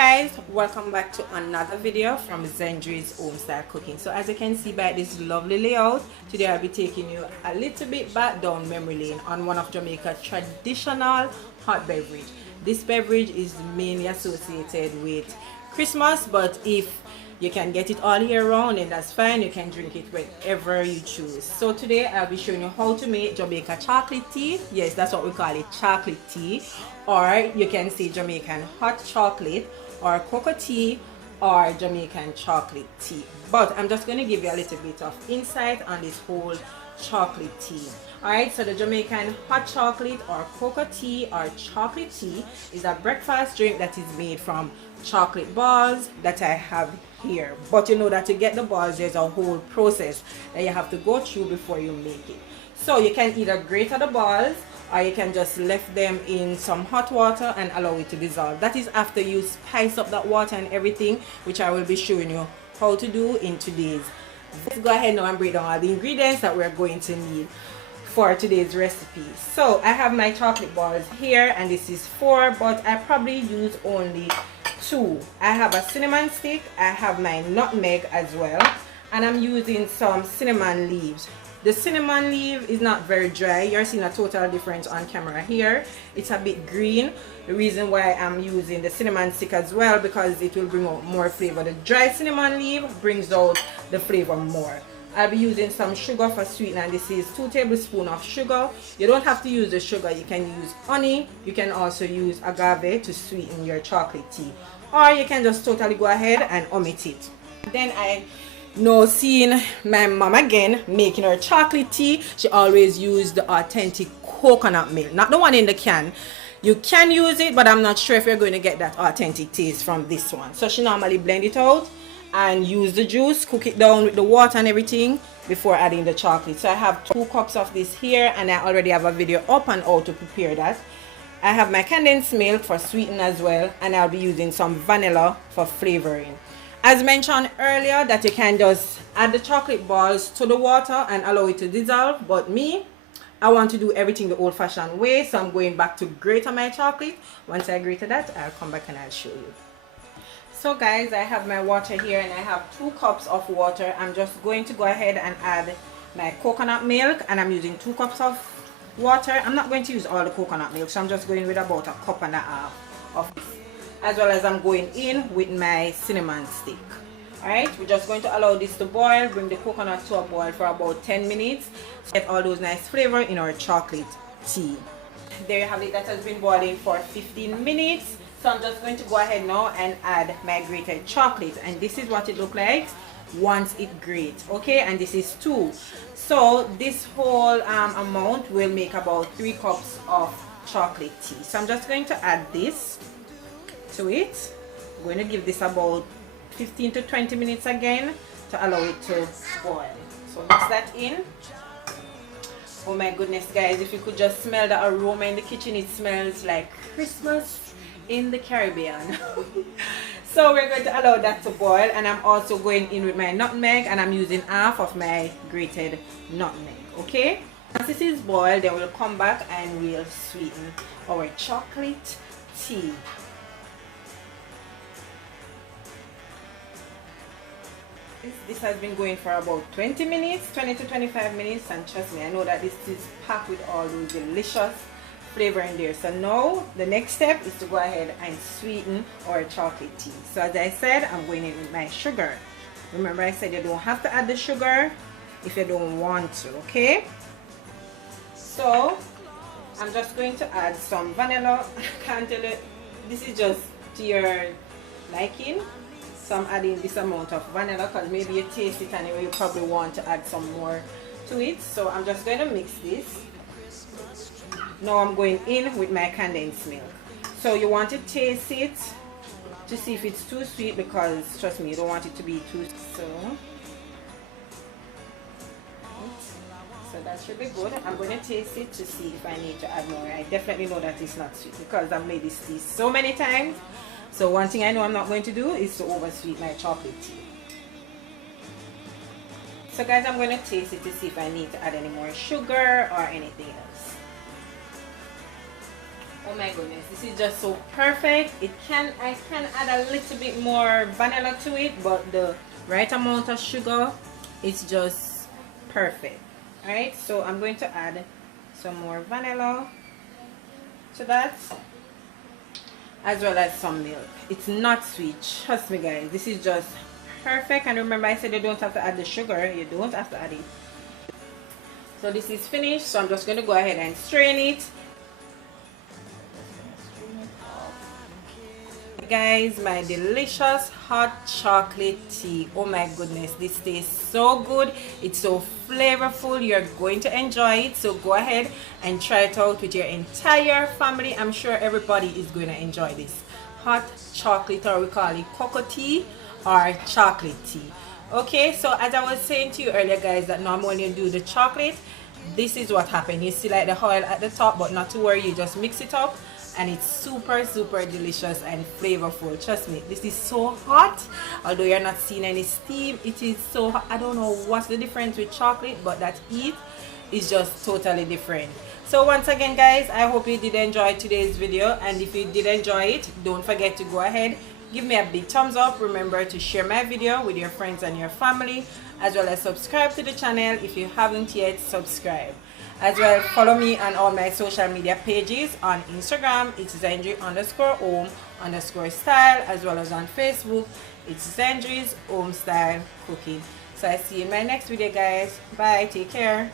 guys, welcome back to another video from Zendri's Home Style Cooking. So as you can see by this lovely layout, today I'll be taking you a little bit back down memory lane on one of Jamaica's traditional hot beverage. This beverage is mainly associated with Christmas, but if you can get it all year round, and that's fine. You can drink it whenever you choose. So today I'll be showing you how to make Jamaican chocolate tea. Yes, that's what we call it, chocolate tea. Or you can say Jamaican hot chocolate, or cocoa tea, or Jamaican chocolate tea. But I'm just going to give you a little bit of insight on this whole chocolate tea. Alright, so the Jamaican hot chocolate or cocoa tea or chocolate tea is a breakfast drink that is made from chocolate balls that I have here. But you know that to get the balls, there's a whole process that you have to go through before you make it. So you can either grate the balls, or you can just left them in some hot water and allow it to dissolve. That is after you spice up that water and everything, which I will be showing you how to do in today's. Let's go ahead now and break down all the ingredients that we're going to need for today's recipe. So I have my chocolate balls here, and this is 4, but I probably use only 2. I have a cinnamon stick, I have my nutmeg as well, and I'm using some cinnamon leaves. The cinnamon leaf is not very dry. You're seeing a total difference on camera here. It's a bit green. The reason why I'm using the cinnamon stick as well, because it will bring out more flavor. The dry cinnamon leaf brings out the flavor more. I'll be using some sugar for sweetening. This is 2 tablespoons of sugar. You don't have to use the sugar. You can use honey. You can also use agave to sweeten your chocolate tea. Or you can just totally go ahead and omit it. Then I know, seeing my mom again making her chocolate tea, she always used the authentic coconut milk, not the one in the can. You can use it, but I'm not sure if you're going to get that authentic taste from this one. So she normally blend it out and use the juice, cook it down with the water and everything before adding the chocolate. So I have 2 cups of this here, and I already have a video up on how to prepare that. I have my condensed milk for sweetening as well, and I'll be using some vanilla for flavoring. As mentioned earlier, that you can just add the chocolate balls to the water and allow it to dissolve, but me, I want to do everything the old-fashioned way, so I'm going back to grate my chocolate. Once I grate that, I'll come back and I'll show you. So guys, I have my water here, and I have 2 cups of water. I'm just going to go ahead and add my coconut milk, and I'm using 2 cups of water. I'm not going to use all the coconut milk, so I'm just going with about 1.5 cups of this, as well as I'm going in with my cinnamon stick. Alright, we're just going to allow this to boil, bring the coconut to a boil for about 10 minutes to get all those nice flavor in our chocolate tea. There you have it, that has been boiling for 15 minutes. So I'm just going to go ahead now and add my grated chocolate, and this is what it looks like once it grates. Okay, and this is 2. So this whole amount will make about 3 cups of chocolate tea. So I'm just going to add this to it. I'm going to give this about 15 to 20 minutes again to allow it to boil. So mix that in. Oh my goodness guys, if you could just smell the aroma in the kitchen, it smells like Christmas in the Caribbean. So we're going to allow that to boil, and I'm also going in with my nutmeg, and I'm using half of my grated nutmeg. Okay, once this is boiled, then we'll come back and we'll sweeten our chocolate tea. This has been going for about 20 minutes, 20 to 25 minutes, and trust me, I know that this is packed with all those delicious flavor in there. So now the next step is to go ahead and sweeten our chocolate tea. So as I said, I'm going in with my sugar. Remember, I said you don't have to add the sugar if you don't want to. Okay, so I'm just going to add some vanilla. I can't tell you, this is just to your liking. So I'm adding this amount of vanilla because maybe you taste it and you probably want to add some more to it. So I'm just going to mix this. Now I'm going in with my condensed milk. So you want to taste it to see if it's too sweet, because trust me, you don't want it to be too sweet. So that should be good. I'm going to taste it to see if I need to add more. I definitely know that it's not sweet because I've made this tea so many times. So one thing I know I'm not going to do is to oversweet my chocolate tea. So guys, I'm going to taste it to see if I need to add any more sugar or anything else. Oh my goodness, this is just so perfect. I can add a little bit more vanilla to it, but the right amount of sugar is just perfect. Alright, so I'm going to add some more vanilla to that, as well as some milk. It's not sweet, trust me guys, this is just perfect. And remember, I said you don't have to add the sugar, you don't have to add it. So this is finished, so I'm just going to go ahead and strain it. Guys, my delicious hot chocolate tea. Oh my goodness, this tastes so good. It's so flavorful. You're going to enjoy it, so go ahead and try it out with your entire family. I'm sure everybody is going to enjoy this hot chocolate, or we call it cocoa tea or chocolate tea. Okay, so as I was saying to you earlier guys, that normally when you do the chocolate, this is what happened. You see like the oil at the top, but not to worry, you just mix it up and it's super delicious and flavorful. Trust me, this is so hot. Although you're not seeing any steam, it is so hot. I don't know what's the difference with chocolate, but that heat is just totally different. So once again guys, I hope you did enjoy today's video, and if you did enjoy it, don't forget to go ahead, give me a big thumbs up. Remember to share my video with your friends and your family, as well as subscribe to the channel if you haven't yet subscribed. As well, follow me on all my social media pages. On Instagram, it's Zendry_home_style, as well as on Facebook, it's Zendry's Home Style Cooking. So I see you in my next video guys. Bye, take care.